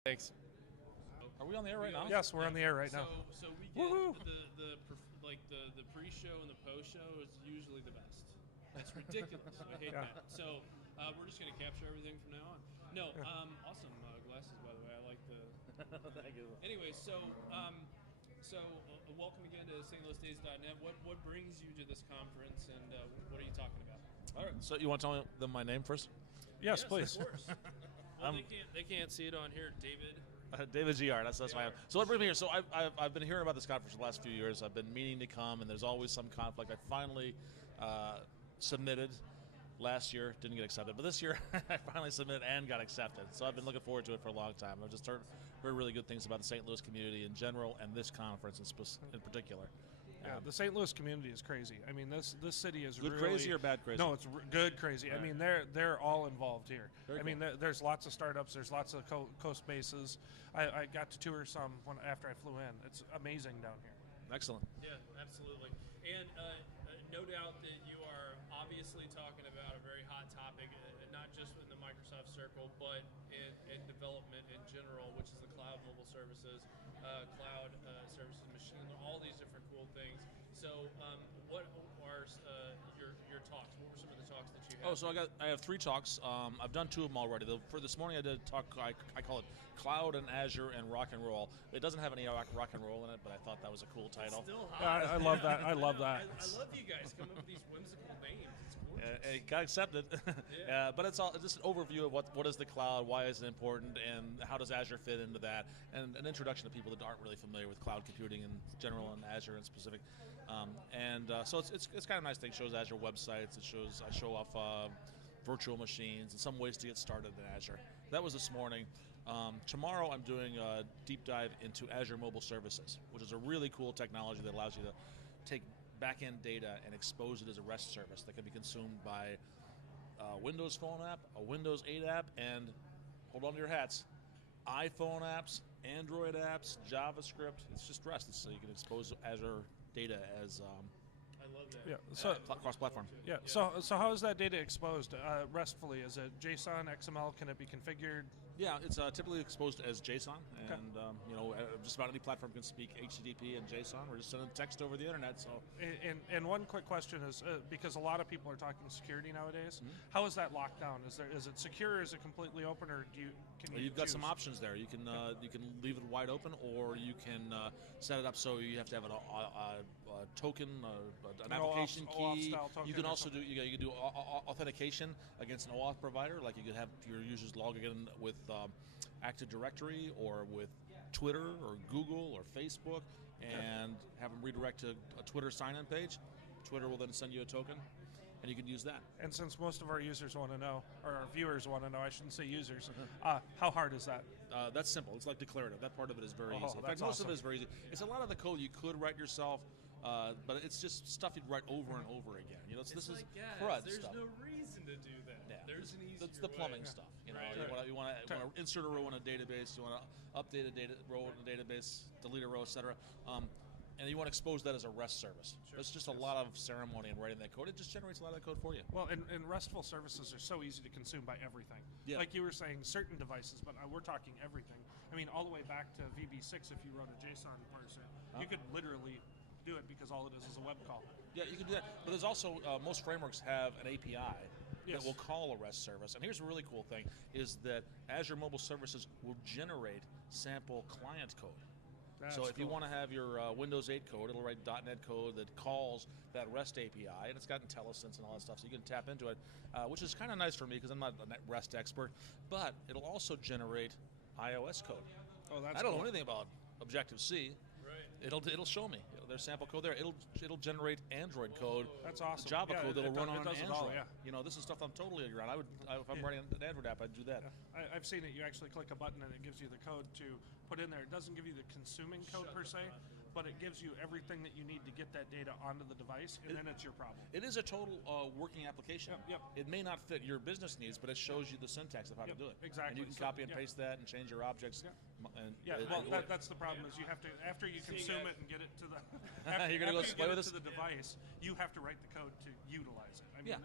Thanks. Are we on the air right now? Yes, we're on the air right now. So we get Woohoo! the pre-show and the post-show is usually the best. It's ridiculous. I hate Yeah. that. So we're just going to capture everything from now on. No, awesome glasses, by the way. I like the. Thank you. Anyway, welcome again to StLTechTalk. What brings you to this conference, and what are you talking about? All right. So you want to tell them my name first? Yes, please. Of course. Well, they can't see it on here, David. David Giard. That's why. So what brings me here? So I've been hearing about this conference for the last few years. I've been meaning to come, and there's always some conflict. I finally submitted last year, didn't get accepted, but this year I finally submitted and got accepted. So I've been looking forward to it for a long time. I've just heard really good things about the St. Louis community in general and this conference in particular. Yeah, the St. Louis community is crazy. I mean, this city is good really crazy or bad crazy? No, it's good crazy. I mean, they're all involved here. Very I mean, there's lots of startups. There's lots of coast bases. I got to tour some after I flew in. It's amazing down here. Excellent. Yeah, absolutely. And no doubt that you are obviously talking about a very hot topic, not just in the Microsoft circle, but in development in general, which is the cloud mobile services, cloud services, machine learning, all these different cool things. So what are your talks? What were some of the talks that you had? Oh, so I have 3 talks. I've done 2 of them already. For this morning, I did a talk. I call it Cloud and Azure and Rock and Roll. It doesn't have any rock and roll in it, but I thought that was a cool title. It's still hot. I love that. I love that. I love you guys come up with these whimsical names. It's gorgeous. It got accepted. But it's just an overview of what is the cloud, why is it important, and how does Azure fit into that, and an introduction to people that aren't really familiar with cloud computing in general and Azure in specific. So it's kind of a nice thing. It shows Azure websites. I show off virtual machines and some ways to get started in Azure. That was this morning. Tomorrow I'm doing a deep dive into Azure Mobile Services, which is a really cool technology that allows you to take back-end data and expose it as a REST service that can be consumed by a Windows Phone app, a Windows 8 app, and, hold on to your hats, iPhone apps, Android apps, JavaScript. It's just REST, so you can expose Azure data as I love that. Yeah. So cross-platform. yeah. So how is that data exposed restfully? Is it JSON, XML? Can it be configured? Yeah, it's typically exposed as JSON, and just about any platform can speak HTTP and JSON. We're just sending text over the internet. So, and one quick question is because a lot of people are talking security nowadays. Mm-hmm. How is that locked down? Is it secure? Or is it completely open, or can you? You've got choose? some options there. You can leave it wide open, or you can set it up so you have to have a token, an application key. You can also do you can do authentication against an OAuth provider. Like you could have your users log in with Active Directory or with Twitter or Google or Facebook, and have them redirect to a Twitter sign-in page. Twitter will then send you a token, and you can use that. And since most of our users want to know, or our viewers want to know, I shouldn't say users, how hard is that? That's simple. It's like declarative. That part of it is very easy. In fact, that's most of awesome. it is very easy. It's a lot of the code you could write yourself, but it's just stuff you'd write over and over again. This is like, guys, CRUD there's stuff. no reason to do that. Yeah. There's an easier That's the plumbing way. stuff. Right. You want to insert a row in a database. You want to update a row in a database, delete a row, etc. And you want to expose that as a REST service. Sure. It's just a lot of ceremony in writing that code. It just generates a lot of that code for you. Well, and RESTful services are so easy to consume by everything. Yeah. Like you were saying, certain devices, but we're talking everything. I mean, all the way back to VB6, if you wrote a JSON parser, you could literally do it because all it is a web call. Yeah, you can do that. But there's also, most frameworks have an API Yes. that will call a REST service. And here's a really cool thing, is that Azure Mobile Services will generate sample client code. So if you want to have your Windows 8 code, it'll write .NET code that calls that REST API, and it's got IntelliSense and all that stuff, so you can tap into it, which is kind of nice for me because I'm not a REST expert. But it'll also generate iOS code. Oh, that's I don't cool. know anything about Objective-C. Right. It'll show me. There's sample code there. It'll generate Android code. That's awesome. Java Yeah, code that'll run on it does Android. it all, yeah. This is stuff I'm totally around. If I'm writing an Android app, I'd do that. I've seen it. You actually click a button and it gives you the code to put in there. It doesn't give you the consuming code per se, but it gives you everything that you need to get that data onto the device, and then it's your problem. It is a total working application. Yep. It may not fit your business needs, but it shows you the syntax of how to do it. Exactly. And you can copy and paste that and change your objects. And That's the problem is you have to, after you consume it and get it to the You're gonna go after you play get with it this? to the device, you have to write the code to utilize it. I mean,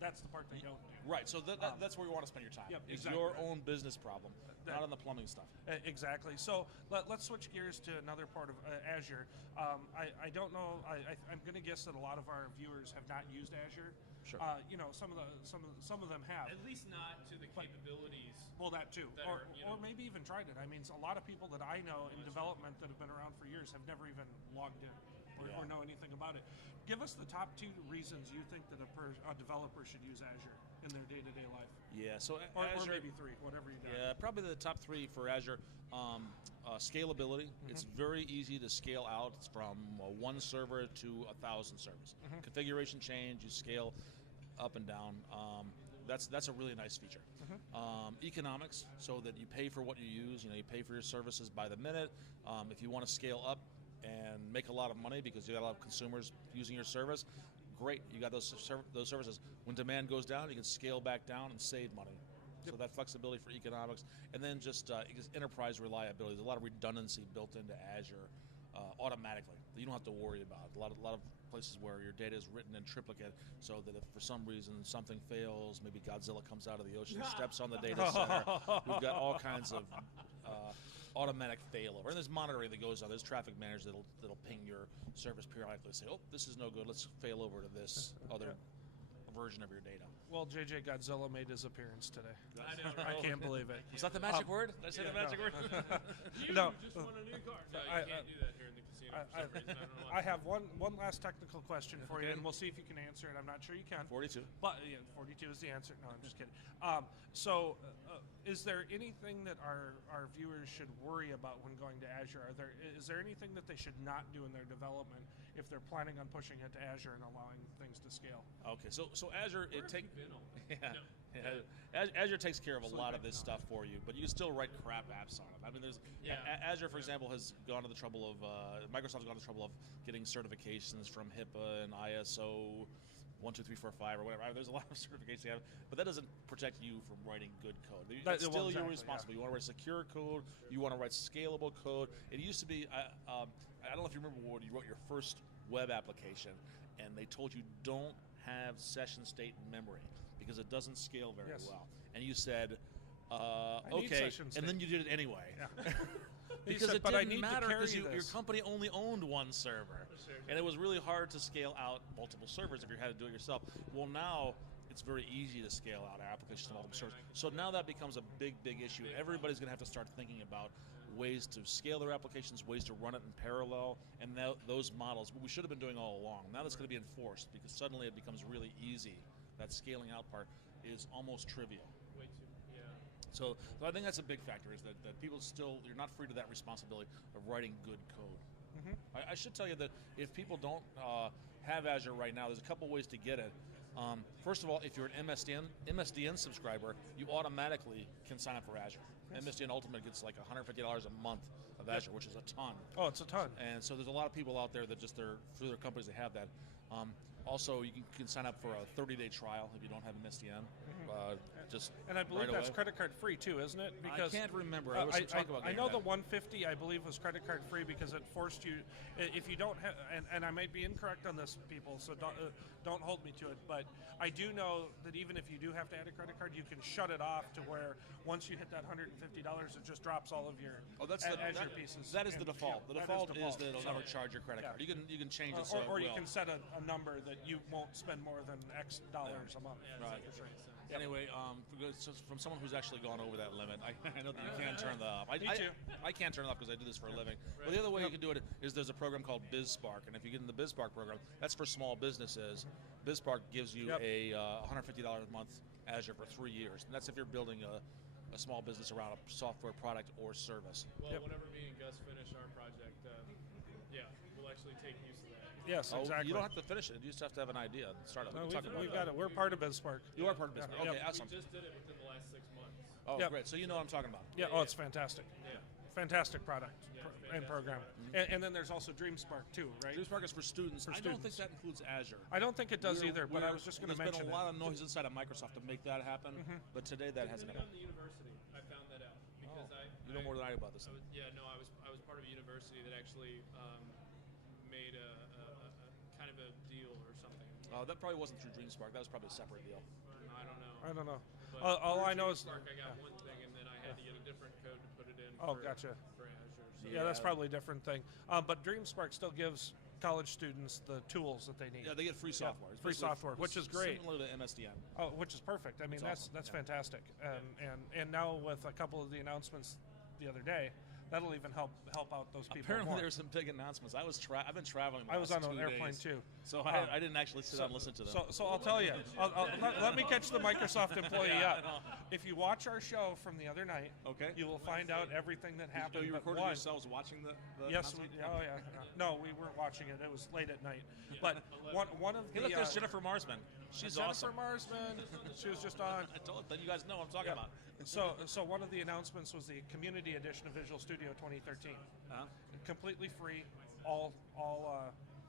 that's the part they don't do. Right, so that's where you want to spend your time. Yep, It's exactly. your own business problem, not on the plumbing stuff. Exactly. So let's switch gears to another part of Azure. I don't know. I'm going to guess that a lot of our viewers have not used Azure. Sure. Some of them have. At least not to the capabilities. Well, that too, or maybe even tried it. I mean, a lot of people that I know in development that have been around for years have never even logged in or know anything about it. Give us the top 2 reasons you think that a developer should use Azure in their day-to-day life. Yeah, so Or Azure, maybe 3, whatever you got. Yeah, probably the top 3 for Azure. Scalability. It's very easy to scale out from 1 server to 1,000 servers. Configuration change, you scale up and down. That's a really nice feature. Economics, so that you pay for what you use. You pay for your services by the minute. If you want to scale up and make a lot of money because you got a lot of consumers using your service, great. You got those services. When demand goes down, you can scale back down and save money. So that flexibility for economics, and then just enterprise reliability. There's a lot of redundancy built into Azure automatically that you don't have to worry about. A lot of places where your data is written in triplicate, so that if for some reason something fails, maybe Godzilla comes out of the ocean and steps on the data center. We've got all kinds of automatic failover, and there's monitoring that goes on. There's traffic managers that'll ping your service periodically, say, "Oh, this is no good. Let's fail over to this other version of your data." Well, JJ Godzilla made his appearance today. I know, right? I can't believe it. Was that the magic word? Did I say the magic word? You No. just won a new car. No, you can't do that here in the casino for some reason. I don't know I why. have one last technical question for you, Okay. and we'll see if you can answer it. I'm not sure you can. 42. But 42 is the answer. No, I'm just kidding. Is there anything that our viewers should worry about when going to Azure? Is there anything that they should not do in their development if they're planning on pushing it to Azure and allowing things to scale? Okay, so Azure Where have you been all? Azure takes care of a lot of this stuff for you, but you can still write crap apps on it. I mean, Azure, for example, has gone to the trouble of Microsoft's gone to the trouble of getting certifications from HIPAA and ISO 12345 or whatever. There's a lot of certifications they have, but that doesn't protect you from writing good code. That's still you're responsible. You want to write secure code. You want to write scalable code. It used to be, I don't know if you remember when you wrote your first web application, and they told you don't have session state memory because it doesn't scale very well. And you said, okay, and then you did it anyway. Yeah. Because said, it "But I didn't need to matter carry because your this." company only owned 1 server. And it was really hard to scale out multiple servers if you had to do it yourself. Well, now it's very easy to scale out our applications to multiple servers. So now that becomes a big issue. Everybody's going to have to start thinking about ways to scale their applications, ways to run it in parallel, and those models, what we should have been doing all along. Now that's going to be enforced because suddenly it becomes really easy. That scaling out part is almost trivial. Way too, yeah. So I think that's a big factor, is that people still, you're not free to that responsibility of writing good code. I should tell you that if people don't have Azure right now, there's a couple ways to get it. First of all, if you're an MSDN subscriber, you automatically can sign up for Azure. MSDN Ultimate gets like $150 a month of Azure, which is a ton. Oh, it's a ton. And so there's a lot of people out there that just through their companies they have that. Also, you can sign up for a 30-day trial if you don't have MSDN. And I believe right that's away. credit card free too, isn't it? I can't remember. There was some talk about I getting know that. the 150 I believe was credit card free because it forced you. If you don't have, and I might be incorrect on this, people, so don't hold me to it. But I do know that even if you do have to add a credit card, you can shut it off to where once you hit that $150, it just drops all of your Azure pieces. That is the And, default. yeah, The default is that it'll never charge your credit Yeah. card. You can change it so it or will. you can set a number that you won't spend more than X dollars a month. Right. Anyway, from someone who's actually gone over that limit, I know that you can turn that off. Me too. I can't turn it off because I do this for a living. But the other way you can do it is there's a program called BizSpark, and if you get in the BizSpark program, that's for small businesses. BizSpark gives you a $150 a month Azure for 3 years, and that's if you're building a small business around a software product or service. Well, whenever me and Gus finish our project, we'll actually take use of that. Yes, exactly. You don't have to finish it. You just have to have an idea and start it. No, we've got it. We're part of BizSpark. You are part of BizSpark. Yeah. Okay, awesome. We just did it within the last 6 months. Oh, Yep. great. So you know what I'm talking about. Yeah. Oh, it's fantastic. Yeah. fantastic product and program. And then there's also DreamSpark too, right? DreamSpark is for students. I don't think that includes Azure. I don't think it does either, but I was just going to mention There's been a lot of noise inside of Microsoft to make that happen, but today that hasn't Even happened. on the university, I found that out because You know more than I do about this. I was part of a university that actually made a kind of a deal or something. That probably wasn't through DreamSpark. That was probably a separate deal. I don't know. I don't know. But All for I know is DreamSpark, I got one thing, and then I had to get a different code to put it in. Oh, for, gotcha. For Azure. So Yeah, that's probably a different thing. But DreamSpark still gives college students the tools that they need. Yeah, they get free software. It's Free basically software, which is great. Similar to MSDN. Oh, which is perfect. I mean, It's that's awesome. fantastic. And now with a couple of the announcements the other day, that'll even help out those people Apparently, more. there's some big announcements. I've been traveling. The I was last on an 2 airplane days, too. so I didn't actually sit down and listen to them. So I'll tell you. Let me catch the Microsoft employee Yeah, up. I know. If you watch our show from the other night, Okay. you will find out everything that happened. You but recorded one- yourselves watching the Yes. announcement? Oh yeah. No, we weren't watching it. It was late at night. But one of Hey, the look, there's Jennifer Marsman. She's Jennifer awesome. Marsman. She was just on. I told you guys know what I'm talking about. So one of the announcements was the community edition of Visual Studio 2013. Huh? Completely free, all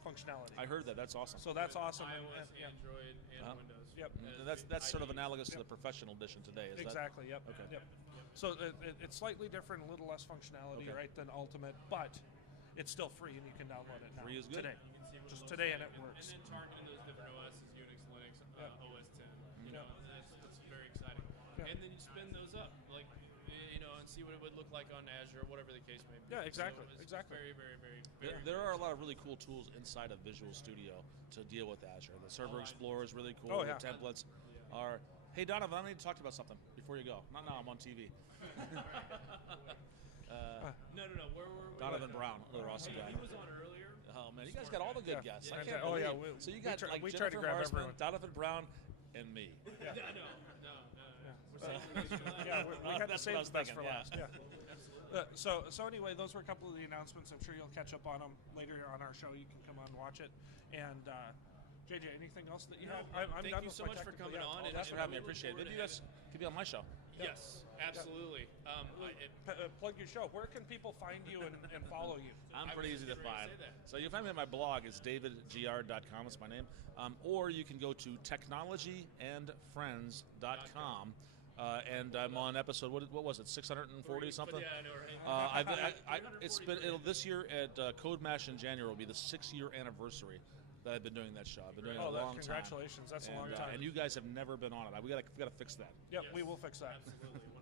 functionality. I heard that. That's awesome. So that's awesome. iOS, Yeah. Android, and Uh-huh. Windows. Yep. And that's sort of analogous to the professional edition today. Is Exactly. Yep. Okay. Yep. So it's slightly different, a little less functionality, Okay. right, than Ultimate, but it's still free and you can download it now. Free is good. Today. You can see what Just it looks today like, and it works. And then targeting those different OSs, Unix, Linux, Yeah. OS 10. You Yeah. know, that's very exciting. Yeah. And then you spin those up, like, and see what it would look like on Azure, whatever the case may be. Yeah, exactly, So it's exactly. Very, very, very, There, very. there are a lot of really cool tools inside of Visual Studio to deal with Azure. The Server Explorer is really cool. Oh, yeah. The templates are. Hey Donovan, I need to talk about something before you go. Not now. I'm on TV. No. Where were we? Donovan Brown, another awesome guy. He was on earlier. Oh man, you guys got all the good Yeah. guests. Yeah. I can't Oh, yeah, believe. we- So you we got try- like we try to Jennifer grab Marsman, everyone. Donovan Brown, and me. No. Yeah, we had to That's what I save was the best thinking, for yeah. last. Yeah. So anyway, those were a couple of the announcements. I'm sure you'll catch up on them later on our show. You can come on and watch it. And JJ, anything else that you have? I'm Thank done you with so my much for technical- coming yeah. on. Oh, thanks for having me. I appreciate it. Maybe you guys could be on my show. Yes, absolutely. Plug your show. Where can people find you and follow you? I'm I pretty was easy to just getting ready find. to say that. So you'll find me at my blog. It's davidgiard.com. It's my name. Or you can go to technologyandfriends.com. And I'm on episode, what was it, 640 something? But yeah, I know, right? This year at Codemash in January will be the 6-year anniversary that I've been doing that show. I've been doing it a long time. Congratulations. That's a long time. And you guys have never been on it. We got to fix that. Yep, Yes. we will fix that. Absolutely,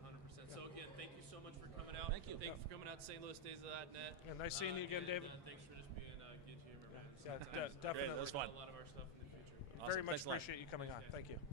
100%. So again, thank you so much for coming out. Thank you. Thank you for coming out to St. Louis Days.net. And nice seeing you again, David. Thanks for just being good humor, man. Yeah, Sometimes definitely. Great, that was fun. a lot of our stuff in the future. Very Awesome. much Thanks a lot. appreciate you coming on. Thank you.